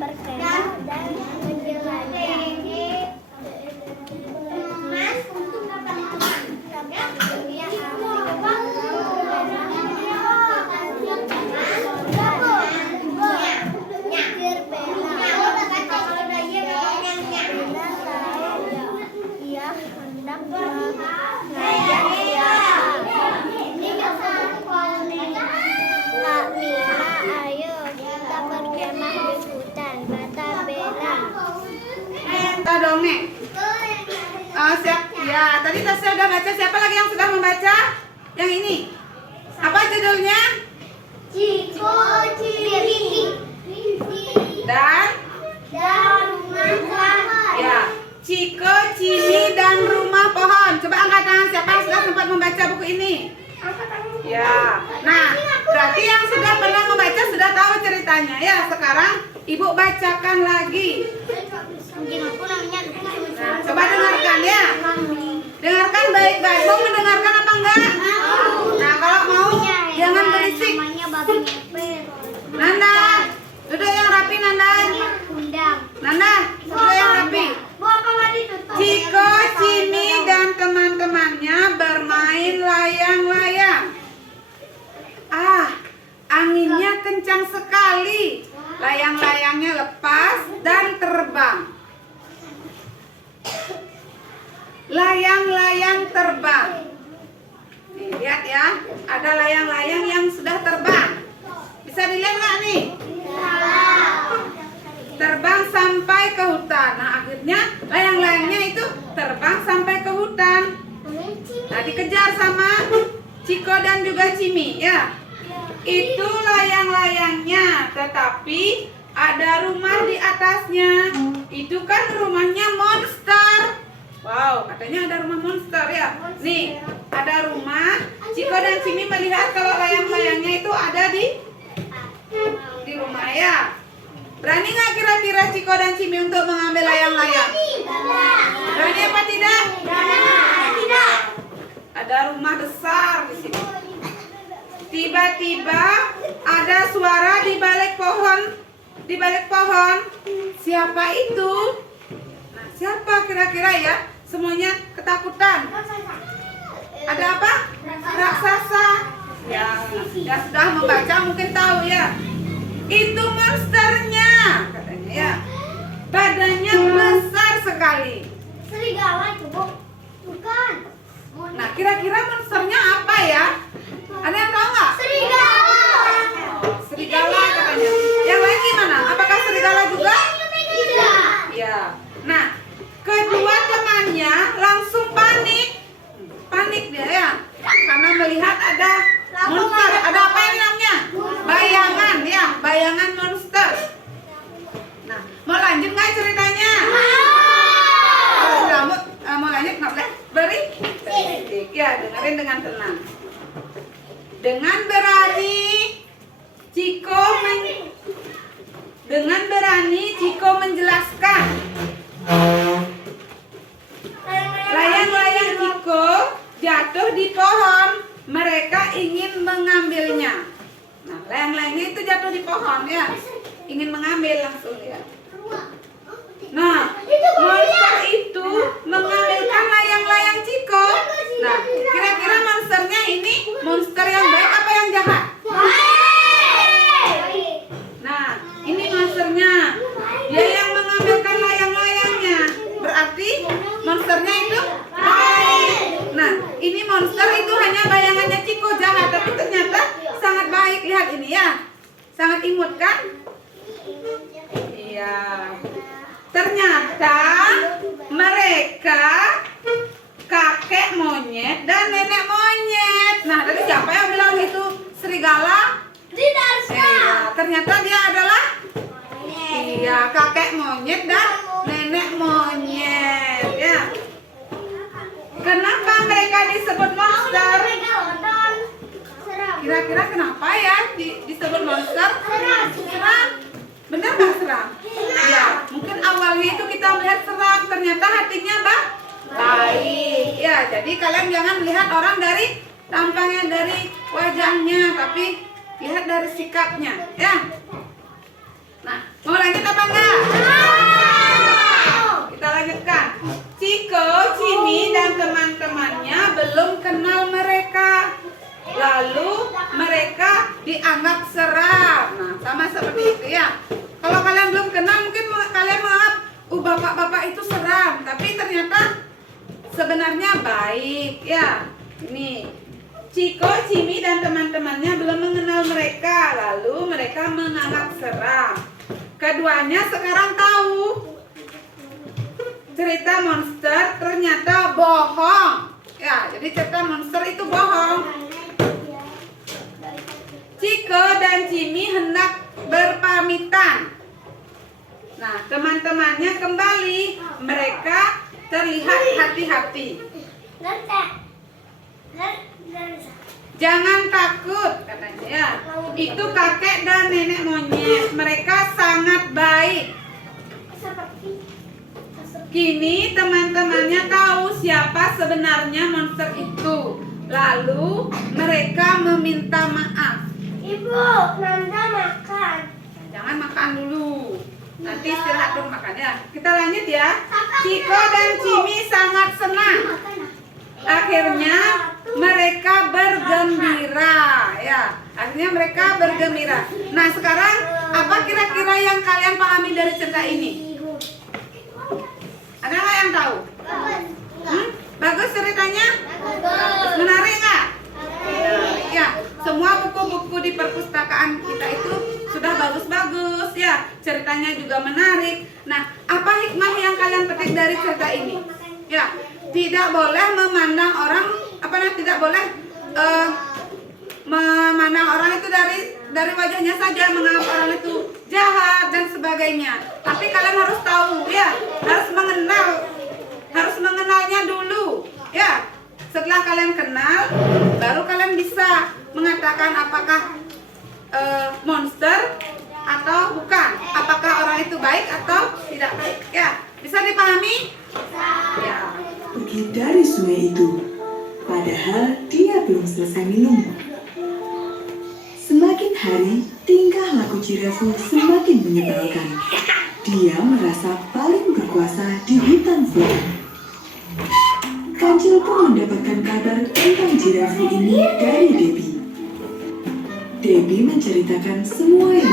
berkemah dan menjelajah. Dongeng. Siap ya. Tadi Tasya udah baca. Siapa lagi yang sudah membaca? Yang ini. Apa judulnya? Ciko Cimi Dan rumah pohon. ya, Ciko Cimi dan rumah pohon. Coba angkat tangan siapa yang sudah sempat membaca buku ini? Ya. Nah, berarti yang sudah pernah membaca sudah tahu ceritanya ya. Sekarang Ibu bacakan lagi. Nah, coba dengarkan ya. Dengarkan baik-baik. Mau mendengarkan apa enggak? Nah, kalau mau jangan berisik. Nanda, duduk yang rapi Nanda. Nanda, duduk yang rapi. Ciko, Cimi dan teman-temannya bermain layang-layang. Anginnya kencang sekali. Layang-layangnya lepas dan terbang. Layang-layang terbang. Nih, lihat ya, ada layang-layang yang sudah terbang. Bisa dilihat nggak nih? Terbang sampai ke hutan. Nah, akhirnya layang-layangnya itu terbang sampai ke hutan. Nah, dikejar sama Ciko dan juga Cimi ya. Itu layang-layangnya, tetapi ada rumah di atasnya. Itu kan rumahnya monster. Wow, katanya ada rumah monster ya. Nih, ada rumah. Ciko dan Cimi melihat kalau layang-layangnya itu ada di rumah ya. Berani nggak kira-kira Ciko dan Cimi untuk mengambil layang-layang? Berani apa tidak? Tidak. Ada rumah besar di sini. Tiba-tiba ada suara di balik pohon. Di balik pohon. Siapa itu? Nah, siapa kira-kira ya? Semuanya ketakutan. Ada apa? Raksasa. Ya, yang sudah membaca mungkin tahu ya. Itu monsternya, katanya ya. Badannya besar sekali. Serigala itu, Bu. Bukan. Nah, kira-kira monsternya apa ya? Ada yang tahu nggak? Serigala. Serigala katanya. Yang lain gimana? Apakah serigala juga? Tidak. Ya. Nah, kedua temannya langsung panik. Panik dia ya. Karena melihat ada monster. Ada apa ini namanya? Bayangan ya. Bayangan monster. Nah, mau lanjut nggak ceritanya? Kalau sudah mau lanjut nggak boleh. Beri. Ya, dengerin dengan tenang. Dengan berani Ciko menjelaskan. Layang-layang Ciko jatuh di pohon. Mereka ingin mengambilnya. Nah, layang-layangnya itu jatuh di pohon ya. Ingin mengambil langsung ya. Nah, monster itu mengambilkan layang-layang Ciko. Nah, kira-kira monsternya ini monster yang baik apa yang jahat? Nah, ini monsternya. Dia yang mengambilkan layang-layangnya. Berarti monsternya itu baik. Nah, ini monster itu hanya bayangannya Ciko jahat, tapi ternyata sangat baik. Lihat ini ya. Sangat imut kan? Iya. Ternyata mereka kakek monyet dan nenek monyet. Nah, tadi siapa yang bilang itu serigala? Tidak. Ternyata dia adalah kakek monyet dan nenek monyet ya. Kenapa mereka disebut monster? Kira-kira kenapa ya disebut monster? Seram. Benar nggak seram? Ya, mungkin awalnya itu kita melihat seram, ternyata hatinya baik. Ya, jadi kalian jangan melihat orang dari tampangnya, dari wajahnya, tapi lihat dari sikapnya, ya. Nah, mau lanjut apa enggak? lalu mereka dianggap seram. Nah, sama seperti itu ya. Kalau kalian belum kenal, mungkin kalian menganggap, bapak-bapak itu seram, tapi ternyata sebenarnya baik ya. Ini Ciko, Cimi dan teman-temannya belum mengenal mereka, lalu mereka menganggap seram. Keduanya sekarang tahu cerita monster ternyata bohong. Ya, jadi cerita monster itu bohong. Ciko dan Cimi hendak berpamitan. Nah, teman-temannya kembali. Mereka terlihat hati-hati. Jangan takut, katanya ya. Itu kakek dan nenek monyet. Mereka sangat baik. Kini teman-temannya tahu siapa sebenarnya monster itu. Lalu mereka meminta maaf. Ibu, Nanda makan. Jangan makan dulu. Nanti istirahat dulu makan ya. Kita lanjut ya. Ciko dan Cimi sangat senang. Akhirnya mereka bergembira ya. Akhirnya mereka bergembira. Nah, sekarang apa kira-kira yang kalian pahami dari cerita ini? Ada nggak yang tahu? Bagus ceritanya? Menarik nggak? Ya, semua buku-buku di perpustakaan kita itu sudah bagus-bagus ya. Ceritanya juga menarik. Nah, apa hikmah yang kalian petik dari cerita ini? Ya, tidak boleh memandang orang tidak boleh memandang orang itu dari wajahnya saja, menganggap orang itu jahat dan sebagainya. Tapi kalian harus tahu ya, harus mengenalnya dulu ya. Setelah kalian kenal, baru kalian bisa mengatakan apakah monster atau bukan, apakah orang itu baik atau tidak baik ya. Bisa dipahami? Ya. Pergi dari sungai itu, padahal dia belum selesai minum. Semakin hari, tingkah laku Jirafu semakin menyebalkan. Dia merasa paling berkuasa di hutan Furan. Kancil pun mendapatkan kabar tentang Jirafu ini dari Debbie. Debbie menceritakan semua yang